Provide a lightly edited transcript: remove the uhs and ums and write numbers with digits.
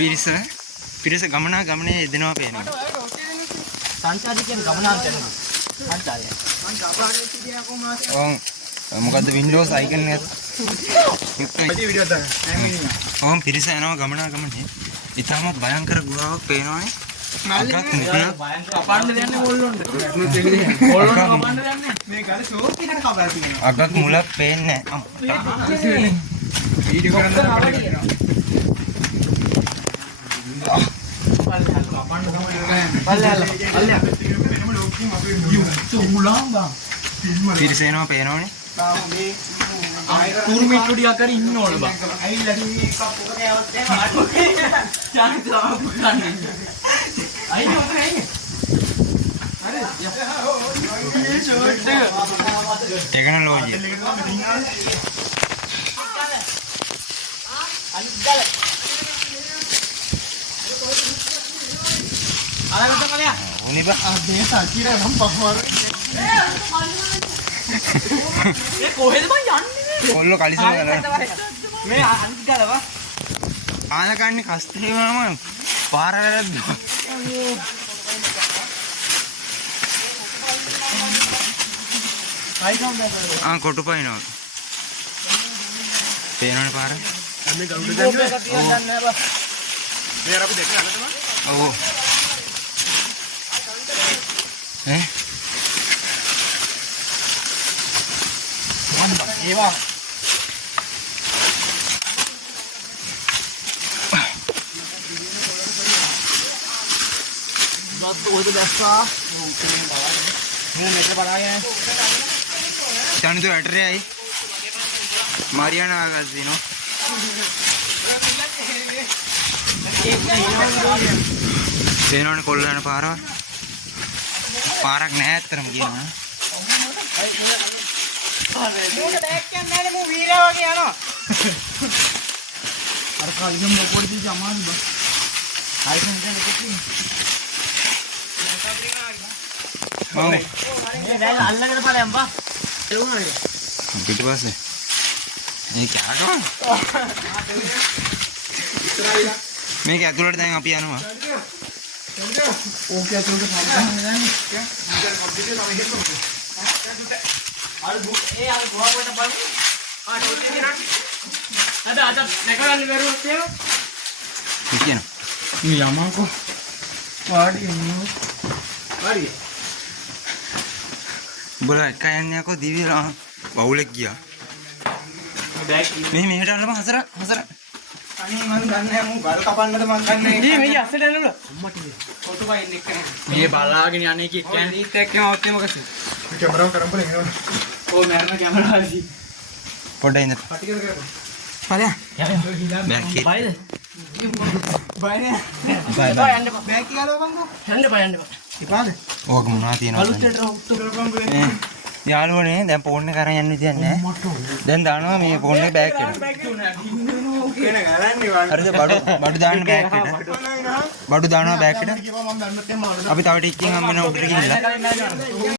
පිරිස ගමනේ යෙදෙනවා පේනවා. සංචාරය කියන්නේ ගමනාන්තය නෙමෙයි. සංචාරය. මොකද්ද වින්ඩෝස් අයිකන් එක? වීඩියෝ දාන්න. පිරිස යනවා ගමනේ. ඉතාලම භයංකර ගුහාවක් පේනවනේ. අගක් මුලක් කපන්න දෙන්නේ ඕල්ලොන්ට. මේ ගාලේ ෂෝක් එකට කපලා තියෙනවා. අගක් මුලක් පේන්නේ නැහැ. වීඩියෝ කරන්න පිරිස එනවා පේනවනේ. තුරු මිට්ටු ටිකක් හරි ඉන්න ඕන බං. ඇවිල්ලා මේ කප්පු කරේවත් දැන් ආටෝ. චාන්ස් ආපු ගන්න. අයියෝ ඔතන එන්නේ. හරි. මේ ෂෝට් එක. ටෙක්නොලොජි. අරකට කලියා. උනේ බා මේ සල්කිරේ නම් පහවර. ඒ කොහෙද බං යන්නේ? කොල්ල කලිසම ගලනවා. මේ අන්ති ගලවා. ආන කන්නේ කස්තේ වම පාර වැරද්දා. කොටු පයින්නවා. පේනවනේ පාර. මේ ගවුඩ දන්නේ නැහැ බා. මේ අර අපි දෙක යන්න තමයි. ඔව්. ඒවා බත් ඔයද දැස්සා මේ මෙතන බලන්න චානිතු ඇටරේයි මාරියානා ආගස්දිනෝ පේනවනේ කොල්ල යන පාරක් නැහැ අත්‍තරම කියනවා. මූට බෑක් කියන්නේ නැහැ මූ වීරයා වගේ යනවා. අර කලින්ම මොකද දී අමාරු බං. ආයිත් මෙතන දෙකකින්. ඔව්. මේ දැන් අල්ලගෙන ඵලයන් බා. එළුණානේ. පිටිපස්සේ. මේ කෑකම. මේක ඇතුළට දැන් අපි යනවා. ඕකේ ඇතුළට සම්බන්ධ නැහැ. අර ඒ අර ගෝවාවට බලමු. ටෝටි දෙනා. අද නැකරන්න බැරුවොත් එහෙම. කියනවා. මේ යමකෝ. වාඩි වෙන්න. හරි. උඹලා එක යන්නේ යකෝ දිවිලා බවුලෙක් ගියා. මේ මෙහෙට අල්ලම හසර. අනේ මන් දන්නේ නැහැ මම ගල් කපන්නද මන් දන්නේ. ඊ මේ අස්සට එන්නල. අම්මට ෆොටෝ බයින් එක නේ. මේ බලාගෙන යන්නේ කි කියන්නේ. ඊත් එක්කම આવත් මොකද? මේ කැමරාව කරම්බල එනවා. ඕ මෑරන කැමරාවයි. පොඩ්ඩක් ඉන්න. පටිකද කරපන්. බලන්න. බෑක් බයිද? බයිනේ. බයි. යන්න බෑක් කියලා බලපන්කෝ. යන්න බා. ඉපාද? ඕක මොනවා තියෙනවද? අලුතට ඔක්තු කරපන්කෝ. යාළුවනේ දැන් ෆෝන් එක අරන් යන්න විදියක් නැහැ. දැන් දානවා මේ ෆෝන් එක බෑග් එකට. හරිද බඩු දාන්න බෑග් එකට. බඩු දානවා බෑග් එකට. අපි තව ටිකකින් හම්බ වෙන උඩට ගිහිල්ලා